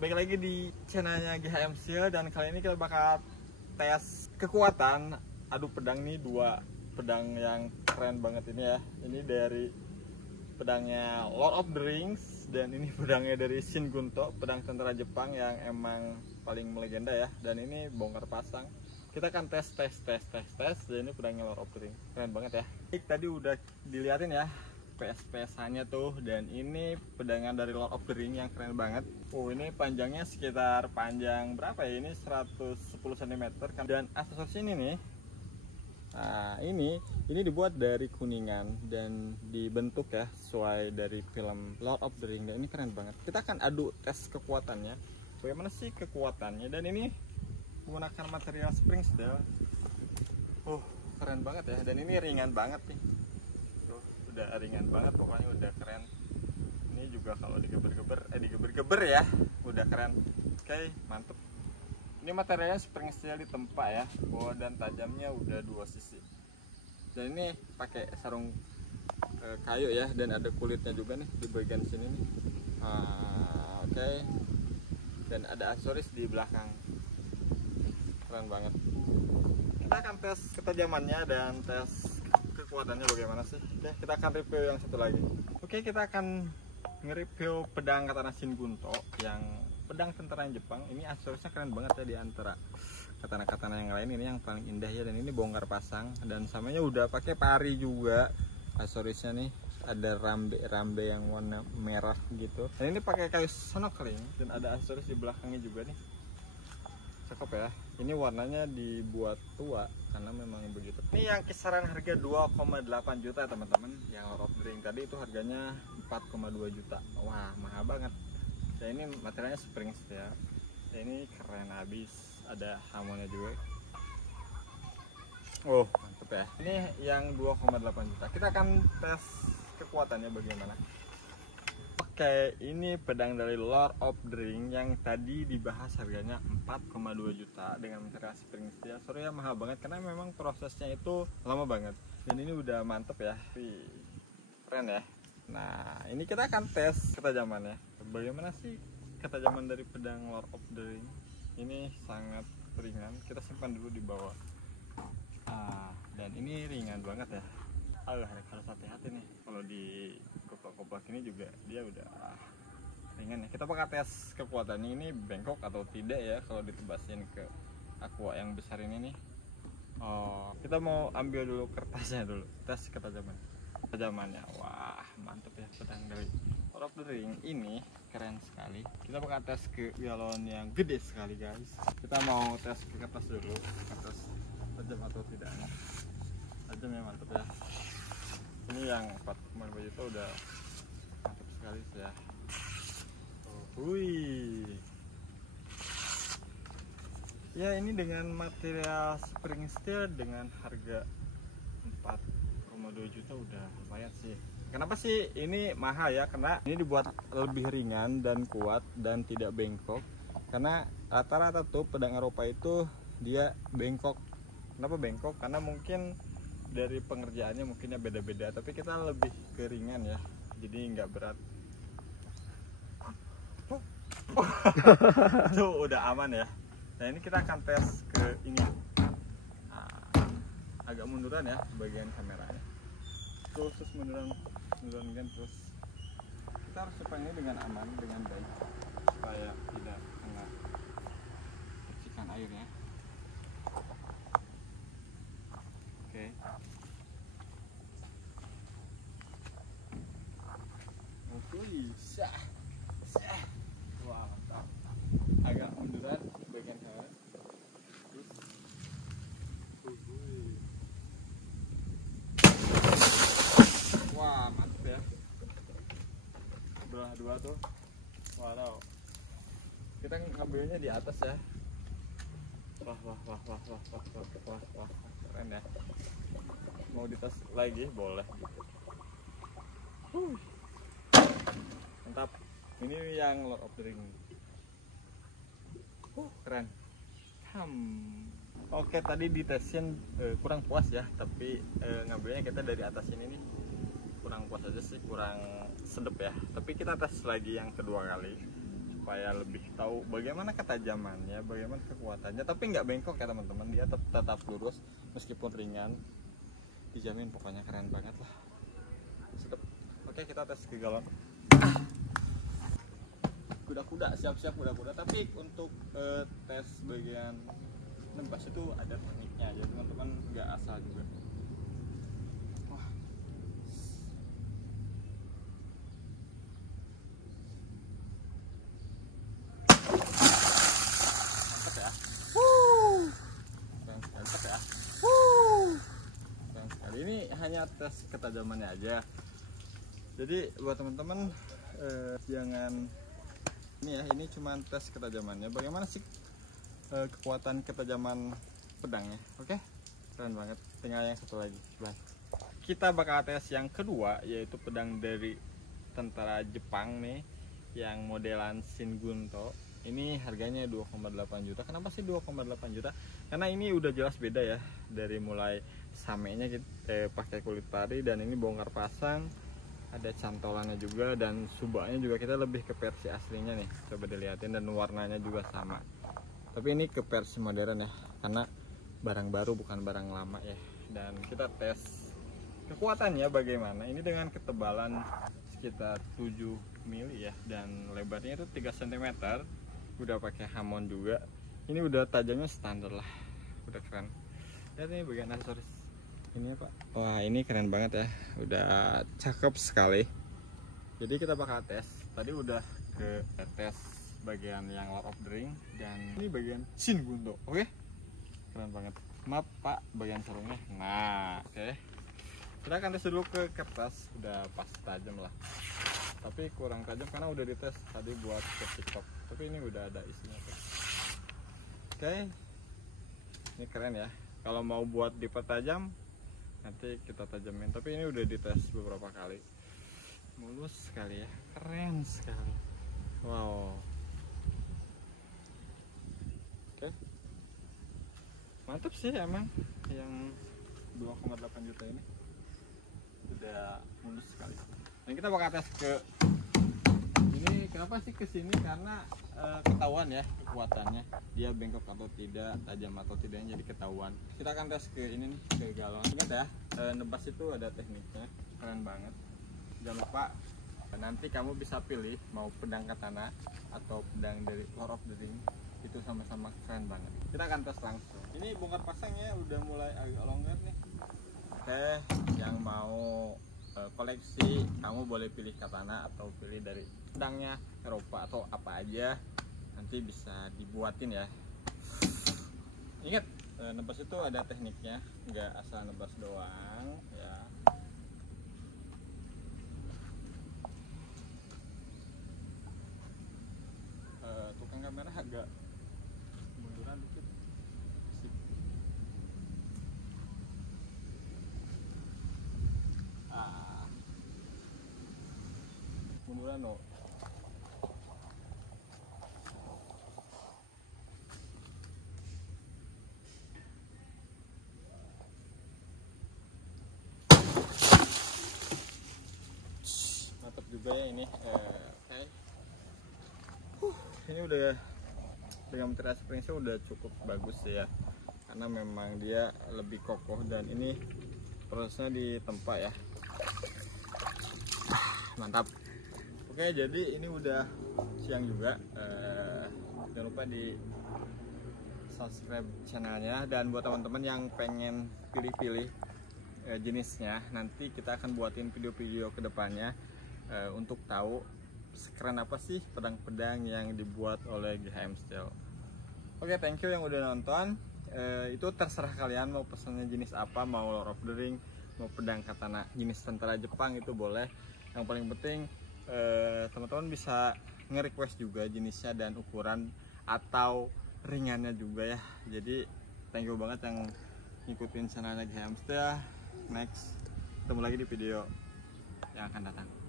Baik lagi di channelnya GHM Steel, dan kali ini kita bakal tes kekuatan adu pedang nih, dua pedang yang keren banget ini ya. Ini dari pedangnya Lord of the Rings dan ini pedangnya dari Shin Gunto, pedang tentara Jepang yang emang paling melegenda ya. Dan ini bongkar pasang. Kita akan tes dan ini pedangnya Lord of the Rings. Keren banget ya. Tadi udah diliatin ya PS-PS-nya tuh, dan ini pedangan dari Lord of the Ring yang keren banget. Ini panjangnya sekitar panjang berapa ya? Ini 110 cm kan. Dan aksesoris ini nih, nah ini dibuat dari kuningan dan dibentuk ya sesuai dari film Lord of the Ring, dan ini keren banget. Kita akan adu tes kekuatannya, bagaimana sih kekuatannya. Dan ini menggunakan material spring steel. Keren banget ya, dan ini ringan banget nih. Udah ringan banget, pokoknya udah keren. Ini juga kalau digeber-geber ya udah keren. Oke, mantep. Ini materialnya spring steel ditempa ya, bawah dan tajamnya udah 2 sisi. Dan ini pakai sarung kayu ya, dan ada kulitnya juga nih di bagian sini nih. Oke. Dan ada aksesoris di belakang. Keren banget. Kita akan tes ketajamannya dan tes kekuatannya bagaimana sih. Oke, kita akan review yang satu lagi. Oke, kita akan nge-review pedang katana Shin Gunto, yang pedang tentara Jepang. Ini aksesorisnya keren banget ya, di antara katana-katana yang lain ini yang paling indah ya. Dan ini bongkar pasang, dan samanya udah pakai pari juga. Aksesorisnya nih ada rambe yang warna merah gitu. Dan ini pakai kayu snorkeling, dan ada aksesoris di belakangnya juga nih. Cakep ya. Ini warnanya dibuat tua karena memang begitu. Ini yang kisaran harga 2,8 juta teman-teman. Yang Lord of the Ring tadi itu harganya 4,2 juta. Wah, mahal banget. Dan ini materialnya spring steel. Ini keren habis. Ada hamonnya juga. Mantep ya. Ini yang 2,8 juta. Kita akan tes kekuatannya bagaimana. Oke, ini pedang dari Lord of the Ring yang tadi dibahas harganya 4,2 juta dengan material spring steel. Sorry ya, mahal banget karena memang prosesnya itu lama banget. Dan ini udah mantep ya. Keren ya. Nah, ini kita akan tes ketajamannya. Bagaimana sih ketajaman dari pedang Lord of the Ring? Ini sangat ringan. Kita simpan dulu di bawah. Dan ini ringan banget ya. Harus hati-hati nih kalau di koplak-koplak ini juga dia udah ringan ya. Kita bakal tes kekuatannya ini bengkok atau tidak ya kalau ditebasin ke aqua yang besar ini nih. Kita mau ambil dulu kertasnya dulu, tes ketajamannya. Wah, mantep ya pedang dari Lord of the Ring ini, keren sekali. Kita bakal tes ke galon yang gede sekali guys. Kita mau tes ke kertas dulu, kertas tajam atau tidak. Tajam ya, mantep ya. Ini yang 4,2 juta udah mantap sekali ya. Ya, ini dengan material spring steel dengan harga 4,2 juta udah lumayan sih. Kenapa sih ini mahal ya? Karena ini dibuat lebih ringan dan kuat dan tidak bengkok. Karena rata-rata tuh pedang Eropa itu dia bengkok. Kenapa bengkok? Karena mungkin dari pengerjaannya mungkinnya beda-beda, tapi kita lebih keringan ya, jadi nggak berat. Tuh udah aman ya. Nah, ini kita akan tes ke ini. Agak munduran ya bagian kameranya. Terus munduran kan, terus kita harus supaya ini dengan aman, dengan baik, supaya tidak kena percikan air ya. Oke. Wah, mantap. Agak munduran bagian kanan. Wah, mantap ya. Belah dua tuh. Wow. Kita ngambilnya di atas ya. Wah. Keren ya. Mau dites lagi boleh gitu. Mantap. Ini yang Lord of the Ring. Keren. Oke, tadi ditesin kurang puas ya, tapi ngambilnya kita dari atas ini nih. Kurang puas aja sih, kurang sedep ya. Tapi kita tes lagi yang kedua kali supaya lebih tahu bagaimana ketajamannya, bagaimana kekuatannya, tapi nggak bengkok ya teman-teman, dia tetap lurus meskipun ringan, dijamin pokoknya keren banget lah. Sedep. Oke, kita tes ke galon. Kuda-kuda, siap-siap kuda-kuda. Tapi untuk tes bagian nebas itu ada tekniknya aja teman-teman, nggak asal juga. Wah. Mantap ya. Keren sekali ya. Keren sekali. Ini hanya tes ketajamannya aja. Jadi buat teman-teman jangan ini ya, ini cuma tes ketajamannya. Bagaimana sih kekuatan ketajaman pedangnya? Oke, keren banget. Tinggal yang satu lagi. Bye. Kita bakal tes yang kedua, yaitu pedang dari tentara Jepang nih, yang modelan Shin Gunto. Ini harganya 2,8 juta. Kenapa sih 2,8 juta? Karena ini udah jelas beda ya, dari mulai samenya kita pakai kulit pari, dan ini bongkar pasang, ada cantolannya juga, dan subaknya juga kita lebih ke versi aslinya nih, coba dilihatin, dan warnanya juga sama. Tapi ini ke versi modern ya, karena barang baru bukan barang lama ya. Dan kita tes kekuatannya bagaimana. Ini dengan ketebalan sekitar 7 mili ya, dan lebarnya itu 3 cm. Udah pakai hamon juga. Ini udah tajamnya standar lah, udah keren. Dan ini bagian aksesoris ini ya Pak. Wah, ini keren banget ya, udah cakep sekali. Jadi kita bakal tes. Tadi udah ke tes bagian yang Lord of the Ring, dan ini bagian Shin Gunto. Oke, keren banget. Maaf Pak, bagian sarungnya. Nah, oke. Kita akan tes dulu ke kertas. Udah pas tajam lah, tapi kurang tajam karena udah dites tadi buat ke TikTok. Tapi ini udah ada isinya tuh. Oke, ini keren ya. Kalau mau buat dipertajam nanti kita tajamin, tapi ini udah dites beberapa kali, mulus sekali ya, keren sekali. Wow. Oke, mantap sih emang yang 2,8 juta ini, udah mulus sekali. Dan kita bakal tes ke ini. Kenapa sih kesini? Karena ketahuan ya kekuatannya, dia bengkok atau tidak, tajam atau tidak, jadi ketahuan. Kita akan tes ke ini nih, ke galon. Ingat ya, nebas itu ada tekniknya, keren banget. Jangan lupa, nanti kamu bisa pilih mau pedang katana atau pedang dari Lord of the Ring, itu sama-sama keren banget. Kita akan tes langsung. Ini bongkar pasangnya udah mulai agak longgar nih. Oke, yang mau koleksi, kamu boleh pilih katana atau pilih dari pedangnya Eropa atau apa aja, nanti bisa dibuatin ya. Ingat, nebas itu ada tekniknya, nggak asal nebas doang ya. Tukang kamera agak munduran dikit. Sip. Munduran no. Mantap juga ya ini. Okay. Ini udah dengan material springnya udah cukup bagus ya, karena memang dia lebih kokoh, dan ini prosesnya di tempat ya. Mantap. Oke, jadi ini udah siang juga. Jangan lupa di subscribe channelnya, dan buat teman-teman yang pengen pilih-pilih jenisnya, nanti kita akan buatin video-video kedepannya untuk tahu sekeren apa sih pedang-pedang yang dibuat oleh GHM Steel. Oke, thank you yang udah nonton. Itu terserah kalian mau pesannya jenis apa, mau Lord of the Ring, mau pedang katana jenis tentara Jepang, itu boleh. Yang paling penting teman-teman bisa nge-request juga jenisnya dan ukuran atau ringannya juga ya. Jadi thank you banget yang ngikutin channelnya GHM Steel. Next, ketemu lagi di video yang akan datang.